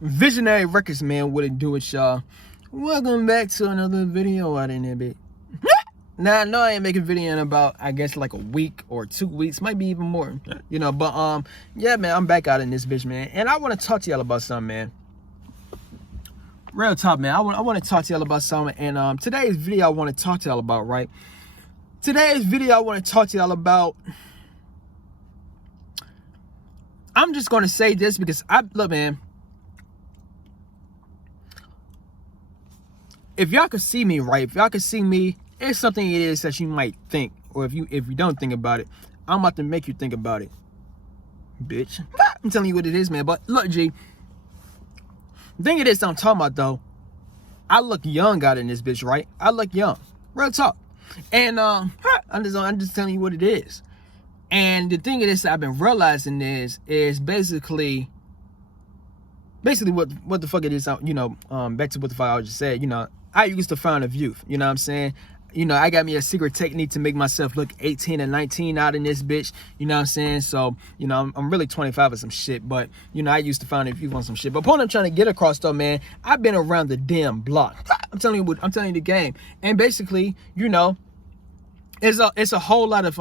Visionary Records, man, what it do with y'all? Welcome back to another video out in there, bit. Now I know I ain't making a video in about, I guess, like a week or 2 weeks, might be even more, but yeah, man, I'm back out in this bitch, man, and I want to talk to y'all about something, man. Real talk, man. I want to talk to y'all about something, and today's video I want to talk to y'all about, right? Today's video I want to talk to y'all about. I'm just gonna say this because look, man. If y'all could see me, right? If y'all could see me, it's something it is that you might think, or if you don't think about it, I'm about to make you think about it, bitch. I'm telling you what it is, man. But look, G, the thing it is that I'm talking about, though, I look young out in this bitch, right? I look young, real talk, and I'm just telling you what it is. And the thing it is that I've been realizing is basically what the fuck it is, back to what the fuck I just said, I used to find a youth, you know what I'm saying? I got me a secret technique to make myself look 18 and 19 out in this bitch, you know what I'm saying? So, I'm really 25 or some shit, but, I used to find a youth on some shit. But point I'm trying to get across, though, man, I've been around the damn block. I'm telling you the game. And basically, it's a whole lot of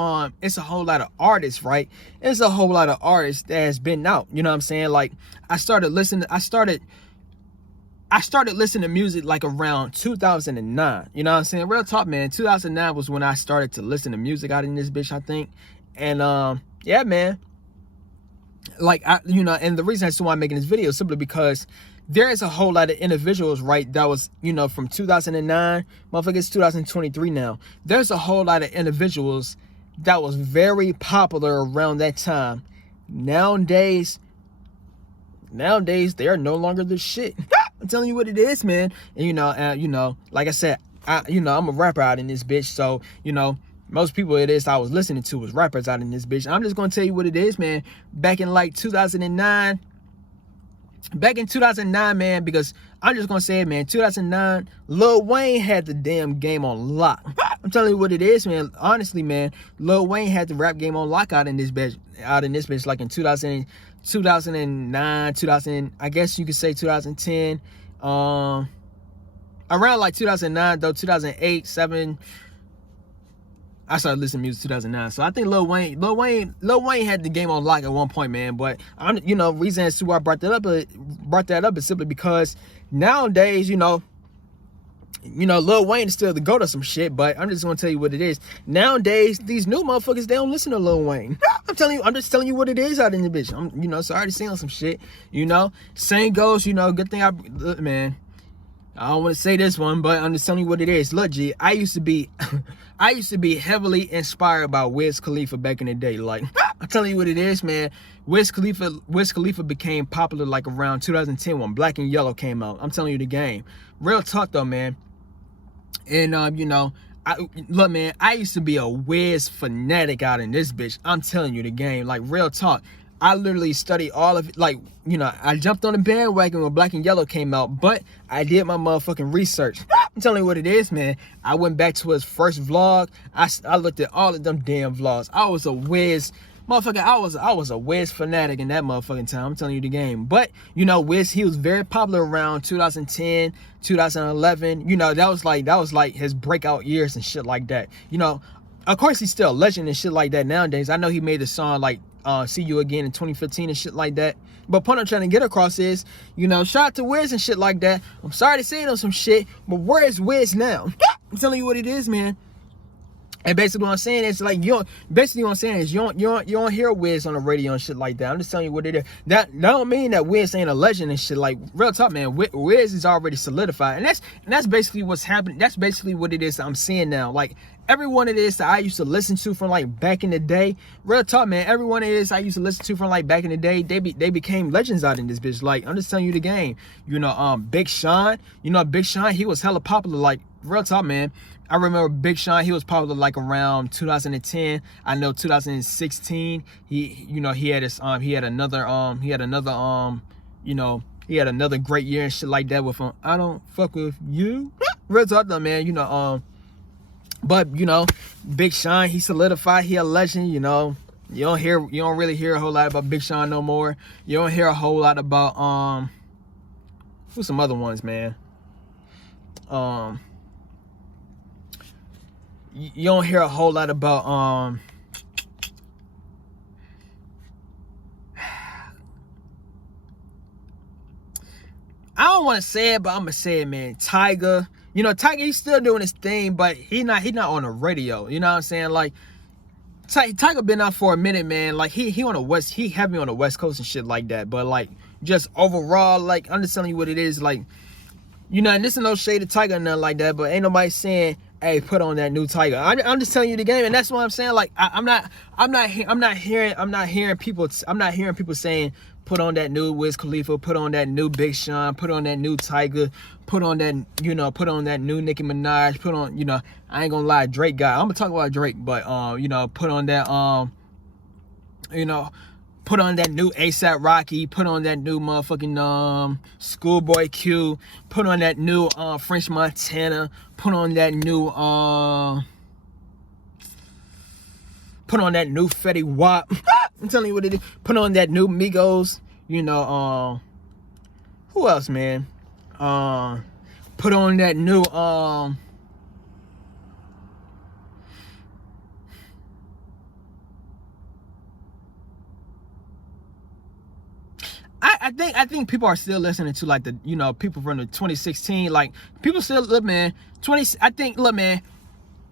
artists, right? It's a whole lot of artists that has been out, you know what I'm saying? Like, I started listening to music like around 2009, you know what I'm saying? Real talk, man. 2009 was when I started to listen to music out in this bitch, I think. And yeah, man, like, and the reason that's why I'm making this video is simply because there is a whole lot of individuals, right, that was, from 2009, motherfuckers, 2023 now. There's a whole lot of individuals that was very popular around that time. Nowadays, they are no longer the shit. I'm telling you what it is, man. And, like I said, I'm a rapper out in this bitch. So, most people it is I was listening to was rappers out in this bitch. I'm just going to tell you what it is, man. Back in like 2009, man, because I'm just gonna say it, man, 2009, Lil Wayne had the damn game on lock. I'm telling you what it is, man. Honestly, man, Lil Wayne had the rap game on lock out in this bitch, like in 2009, 2000, I guess you could say 2010, around like 2009 though, 2008, 7. I started listening to music 2009, so I think Lil Wayne had the game on lock at one point, man. But reason as to why I brought that up is simply because nowadays, Lil Wayne is still the GOAT of some shit. But I'm just gonna tell you what it is. Nowadays, these new motherfuckers, they don't listen to Lil Wayne. I'm just telling you what it is out in the bitch. So I already seen some shit. Same goes. Good thing man. I don't want to say this one, but I'm just telling you what it is. Look, G, I used to be heavily inspired by Wiz Khalifa back in the day. Like, I'm telling you what it is, man. Wiz Khalifa became popular like around 2010 when Black and Yellow came out. I'm telling you the game. Real talk though, man. And look, man, I used to be a Wiz fanatic out in this bitch. I'm telling you the game. Like, real talk. I literally studied all of it. Like, I jumped on the bandwagon when Black and Yellow came out, but I did my motherfucking research. I'm telling you what it is, man. I went back to his first vlog. I looked at all of them damn vlogs. I was a Wiz motherfucker. I was a Wiz fanatic in that motherfucking time. I'm telling you the game. But Wiz, he was very popular around 2010, 2011. That was like his breakout years and shit like that. Of course he's still a legend and shit like that nowadays. I know he made a song like See You Again in 2015 and shit like that. But point I'm trying to get across is, shout out to Wiz and shit like that. I'm sorry to say it on some shit, but where is Wiz now? I'm telling you what it is, man. And basically what I'm saying is like you don't hear Wiz on the radio and shit like that. I'm just telling you what it is. That don't mean that Wiz ain't a legend and shit. Like, real talk, man. Wiz is already solidified, and that's basically what's happening. That's basically what it is that I'm seeing now. Like, everyone it is that I used to listen to from like back in the day. Real talk, man. Everyone it is I used to listen to from like back in the day. They became legends out in this bitch. Like, I'm just telling you the game. Big Sean. Big Sean. He was hella popular. Like, real talk, man. I remember Big Sean. He was popular like around 2010. I know 2016. He had another great year and shit like that with I Don't Fuck With You. Real talk though, man. But Big Sean, he solidified. He a legend. You don't really hear a whole lot about Big Sean no more. You don't hear a whole lot about Who's some other ones, man? You don't hear a whole lot about I don't want to say it, but I'm gonna say it, man. Tyga, you know, Tyga, he's still doing his thing, but he not on the radio. You know what I'm saying? Like, Tyga been out for a minute, man. Like, he on the west, he heavy on the West Coast and shit like that. But like, just overall, like, I'm just telling you what it is. Like, you know, and this is no shade of Tyga or nothing like that, but ain't nobody saying, hey, put on that new Tyga. I'm just telling you the game, and that's what I'm saying. Like, I'm not hearing people saying, put on that new Wiz Khalifa, put on that new Big Sean, put on that new Tyga, put on that, you know, put on that new Nicki Minaj, put on, you know, I ain't gonna lie, Drake guy. I'm gonna talk about Drake, but you know, put on that you know, put on that new A$AP Rocky, put on that new motherfucking Schoolboy Q, put on that new French Montana, put on that new Fetty Wap. I'm telling you what it is. Put on that new Migos, you know, who else, man? Put on that new I think people are still listening to, like, the, you know, people from the 2016, like, people still, look, man, look, man,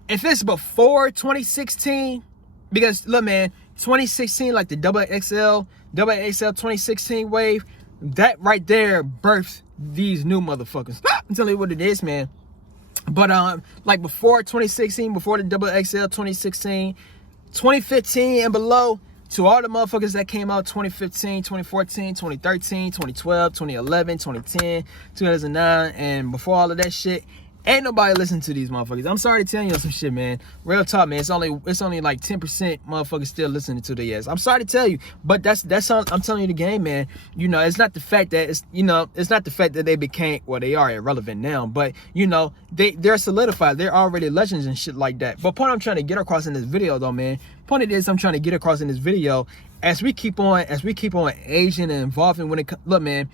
if it's before 2016, because, look, man, 2016, like the double XL 2016 wave, that right there birthed these new motherfuckers. I'm telling you what it is, man. But like before 2016, before the double XL 2016, 2015 and below, to all the motherfuckers that came out 2015, 2014, 2013, 2012, 2011, 2010, 2009, and before all of that shit, ain't nobody listening to these motherfuckers. I'm sorry to tell you some shit, man. Real talk, man. It's only like 10% motherfuckers still listening to the ass. I'm sorry to tell you, but that's all, I'm telling you the game, man. You know, it's not the fact that it's not the fact that they became, well, they are irrelevant now, but you know, they're solidified. They're already legends and shit like that. But point I'm trying to get across in this video, though, man. Point it is I'm trying to get across in this video, as we keep on aging and evolving when it comes, look, man.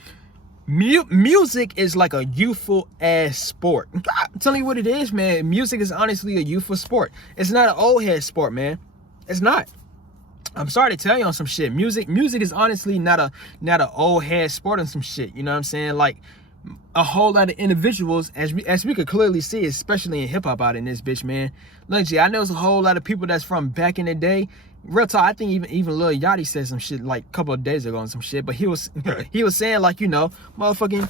Music is like a youthful ass sport. I'm telling you what it is, man. Music is honestly a youthful sport. It's not an old head sport, man. It's not. I'm sorry to tell you on some shit. Music is honestly not a old head sport on some shit. You know what I'm saying? Like, a whole lot of individuals, as we could clearly see, especially in hip hop out in this bitch, man. Look, G, I know there's a whole lot of people that's from back in the day. Real talk, I think even Lil Yachty said some shit like a couple of days ago on some shit, but he was saying, like, you know, motherfucking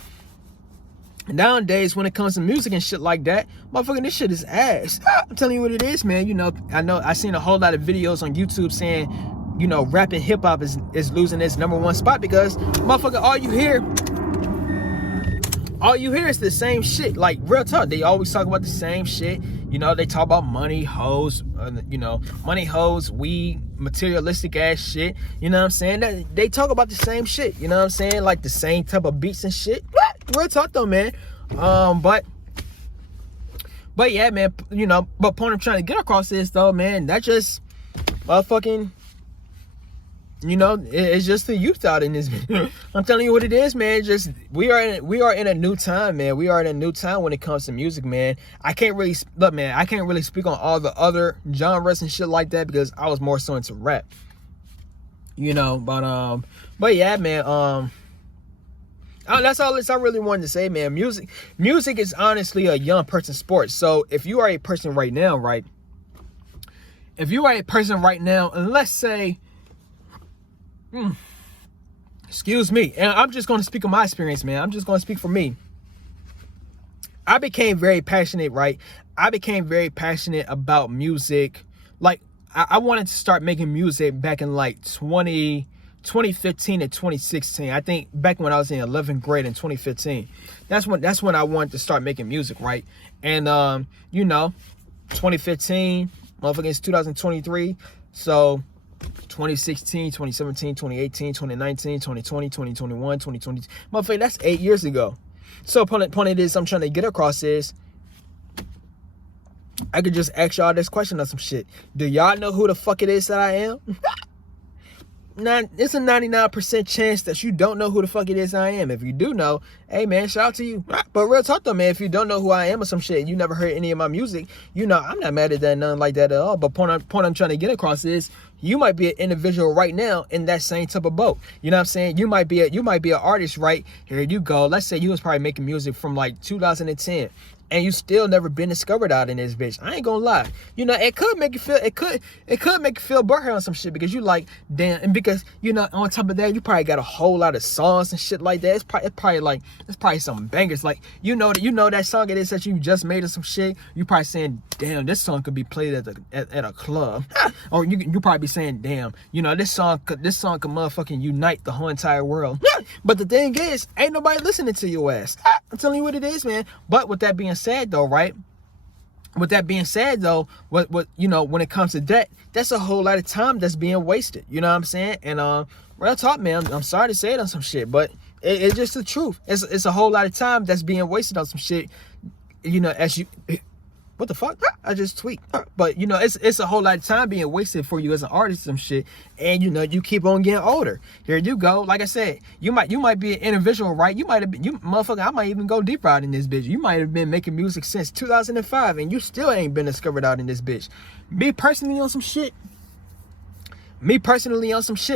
nowadays when it comes to music and shit like that, motherfucking this shit is ass. I'm telling you what it is, man. You know I seen a whole lot of videos on YouTube saying, you know, rap and hip hop is losing its #1 spot because motherfucker, all you hear is the same shit. Like, real talk, they always talk about the same shit. You know, they talk about money, hoes, you know, money, hoes, weed, materialistic ass shit. You know what I'm saying? They talk about the same shit. You know what I'm saying? Like the same type of beats and shit. Real talk though, man. But yeah, man, you know, but point I'm trying to get across is though, man, that just motherfucking, you know, it's just the youth out in this. I'm telling you what it is, man. Just we are in a new time, man. We are in a new time when it comes to music, man. I can't really speak on all the other genres and shit like that because I was more so into rap, you know. But yeah, man. That's all I really wanted to say, man. Music is honestly a young person's sport. So if you are a person right now, right? If you are a person right now, and let's say, excuse me, and I'm just going to speak on my experience, man. I'm just going to speak for me. I became very passionate, right? I became very passionate about music. Like, I wanted to start making music back in like 2015 and 2016. I think back when I was in 11th grade in 2015. That's when I wanted to start making music, right? And you know, 2015, motherfucking it's 2023. So 2016, 2017, 2018, 2019, 2020, 2021, 2020. Motherfucker, that's 8 years ago. So point it is I'm trying to get across is I could just ask y'all this question or some shit. Do y'all know who the fuck it is that I am? it's a 99% chance that you don't know who the fuck it is I am. If you do know, hey man, shout out to you. But real talk though, man, if you don't know who I am or some shit, you never heard any of my music, you know, I'm not mad at that, nothing like that at all. But point I'm trying to get across is you might be an individual right now in that same type of boat. You know what I'm saying? You might be an artist, right? Here you go. Let's say you was probably making music from like 2010. And you still never been discovered out in this bitch. I ain't gonna lie. You know, it could make you feel butthurt on some shit because you like, damn, and because, you know, on top of that, you probably got a whole lot of songs and shit like that. It's probably some bangers. Like, you know that song it is that you just made or some shit. You probably saying, damn, this song could be played at a club. Or you probably be saying, damn, you know, this song could motherfucking unite the whole entire world. But the thing is, ain't nobody listening to your ass. I'm telling you what it is, man. But with that being said though, right? With that being said though, what you know, when it comes to that, that's a whole lot of time that's being wasted. You know what I'm saying? And real talk, man, I'm sorry to say it on some shit, but it's just the truth. It's a whole lot of time that's being wasted on some shit. You know, as you what the fuck? I just tweaked. But you know, it's a whole lot of time being wasted for you as an artist, some shit. And you know, you keep on getting older. Here you go. Like I said, you might be an individual, right? You might have been, motherfucker, I might even go deeper out in this bitch. You might have been making music since 2005 and you still ain't been discovered out in this bitch. Me personally on some shit,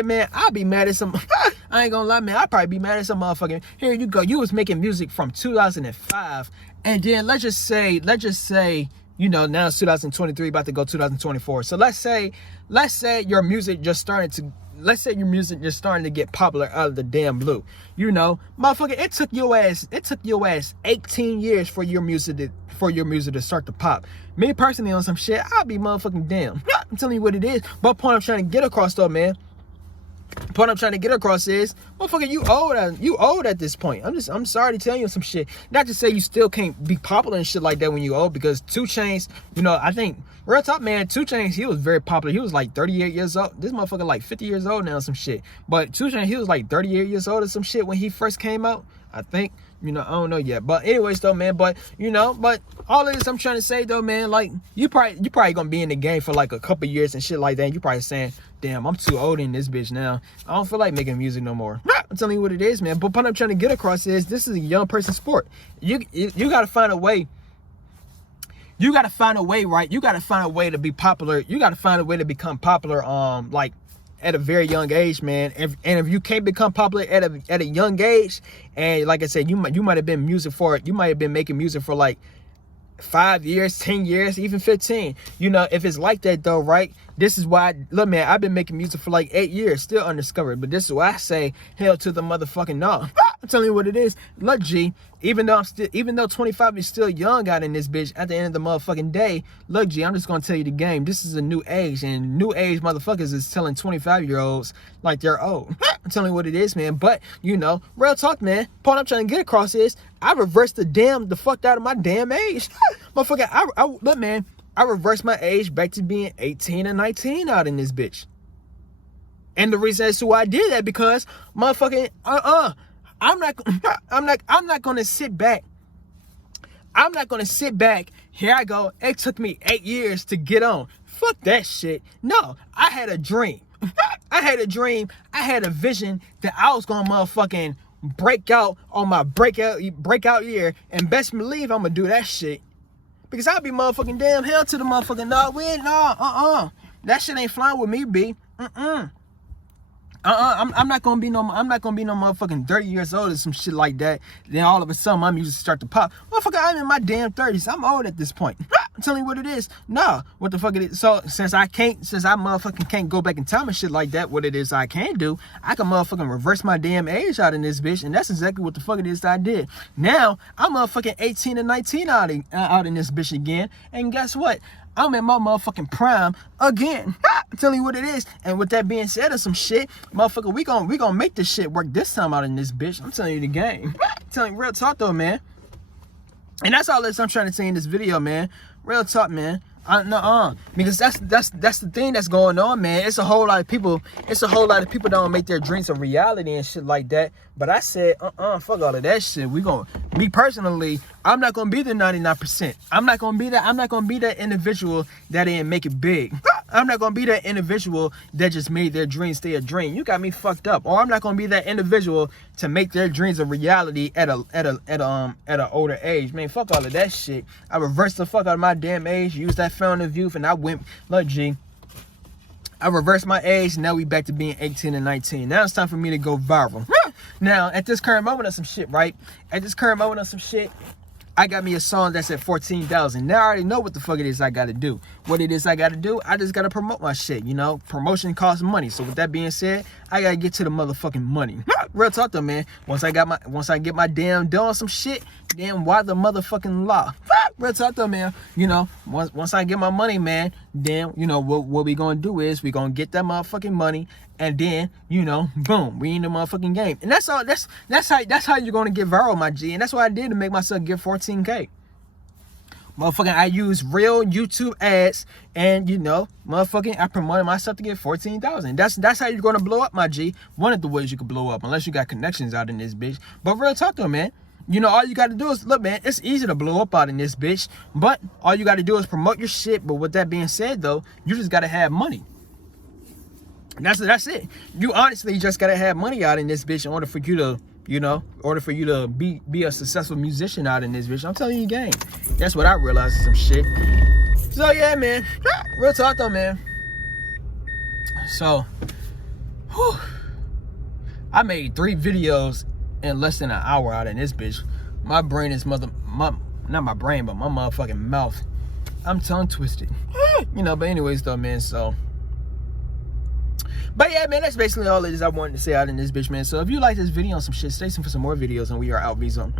man, I'll be mad at some I ain't gonna lie, man, I'd probably be mad at some motherfucking, here you go, you was making music from 2005, and then let's just say, you know, now it's 2023, about to go 2024. So let's say your music just started to get popular out of the damn blue. You know, motherfucker, it took your ass 18 years for your music to start to pop. Me personally on some shit, I'll be motherfucking damn. I'm telling you what it is. But point I'm trying to get across though, man. Point I'm trying to get across is, motherfucker, you old at this point. I'm sorry to tell you some shit. Not to say you still can't be popular and shit like that when you old, because 2 Chainz, you know, I think real talk, man, 2 Chainz, he was very popular. He was like 38 years old. This motherfucker like 50 years old now, some shit. But 2 Chainz, he was like 38 years old or some shit when he first came out, I think. You know, I don't know yet. But anyways though, man, but you know, but all of this I'm trying to say though, man, like you probably gonna be in the game for like a couple years and shit like that. And you probably saying, damn, I'm too old in this bitch now. I don't feel like making music no more. I'm telling you what it is, man. But what I'm trying to get across is, this is a young person sport. You gotta find a way. You gotta find a way, right? You gotta find a way to be popular. You gotta find a way to become popular, like at a very young age, man. And if you can't become popular at a young age, and like I said, you might have been making music for like 5 years, 10 years, even 15. You know, if it's like that though, right? This is why, look, man, I've been making music for like 8 years, still undiscovered. But this is why I say, hell to the motherfucking no. I'm telling you what it is. Look, G, even though 25 is still young out in this bitch, at the end of the motherfucking day, look, G, I'm just gonna tell you the game. This is a new age, and new age motherfuckers is telling 25-year-olds like they're old. I'm telling you what it is, man. But you know, real talk, man. Point I'm trying to get across is, I reversed the fuck out of my damn age. Motherfucker, look, man, I reversed my age back to being 18 and 19 out in this bitch. And the reason as to why I did that, because motherfucking I'm not gonna sit back. I'm not gonna sit back. Here I go. It took me 8 years to get on. Fuck that shit. No, I had a dream. I had a vision that I was gonna motherfucking break out on my breakout year, and best believe I'm gonna do that shit. Because I'll be motherfucking damn hell to the motherfucking that shit ain't flying with me, B. I'm not gonna be no motherfucking 30 years old or some shit like that. Then all of a sudden my music start to pop. Motherfucker, I'm in my damn 30s. I'm old at this point. I'm telling you what it is. No, what the fuck it is. So since I motherfucking can't go back in time and shit like that, what it is I can do, I can motherfucking reverse my damn age out in this bitch, and that's exactly what the fuck it is I did. Now I'm motherfucking 18 and 19 out in this bitch again, and guess what? I'm in my motherfucking prime again. I'm telling you what it is. And with that being said, or some shit, motherfucker, we gonna make this shit work this time out in this bitch. I'm telling you the game. I'm telling you real talk though, man. And that's all this I'm trying to say in this video, man. Real talk, man. Because that's the thing that's going on, man. It's a whole lot of people that don't make their dreams a reality and shit like that. But I said, fuck all of that shit. Me personally, I'm not gonna be the 99%. I'm not gonna be that individual that didn't make it big. I'm not gonna be that individual that just made their dream stay a dream. You got me fucked up. Or I'm not gonna be that individual to make their dreams a reality at an older age. Man, fuck all of that shit. I reversed the fuck out of my damn age, used that fountain of youth, and I went, look, G, I reversed my age. Now we back to being 18 and 19. Now it's time for me to go viral. Now, at this current moment of some shit, right? At this current moment of some shit, I got me a song that's at 14,000. Now I already know what the fuck it is I gotta do. What it is I gotta do, I just gotta promote my shit, you know? Promotion costs money. So with that being said, I gotta get to the motherfucking money. Real talk though, man. Once I get my damn dough on some shit, then why the motherfucking law? Real talk though, man. You know, once I get my money, man, then, you know, what we gonna do is we gonna get that motherfucking money, and then, you know, boom, we in the motherfucking game. And that's all. That's how you're gonna get viral, my G. And that's what I did to make myself get 14K. Motherfucking, I use real YouTube ads, and, you know, motherfucking, I promoted myself to get 14,000. That's how you're gonna blow up, my G. One of the ways you can blow up, unless you got connections out in this bitch. But real talk though, man. You know, all you got to do is, look, man, it's easy to blow up out in this bitch, but all you got to do is promote your shit. But with that being said, though, you just got to have money. That's it. You honestly just got to have money out in this bitch in order for you to, you know, in order for you to be a successful musician out in this bitch. I'm telling you, gang. That's what I realized, some shit. So, yeah, man. Real talk, though, man. So, whew, I made 3 videos in less than an hour out in this bitch. My brain is not my brain, but my motherfucking mouth, I'm tongue twisted. You know, but anyways though, man, so, but yeah, man, that's basically all it is I wanted to say out in this bitch, man. So if you like this video on some shit, stay tuned for some more videos, and we are out, V-Zone.